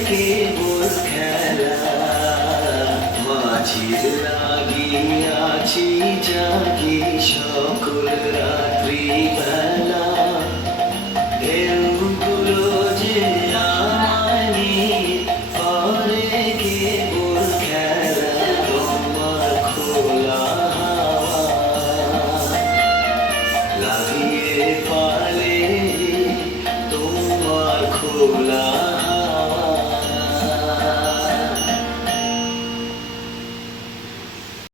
কেবল খেলা মাঝির লাগিয়াছি জাগি সকল রাত্রি বেলা ঢেউগুলো যে আমায় নিয়ে করে কেবল খেলা তোমার খোলা হাওয়া লাগিয়ে পালে তোমার খোলা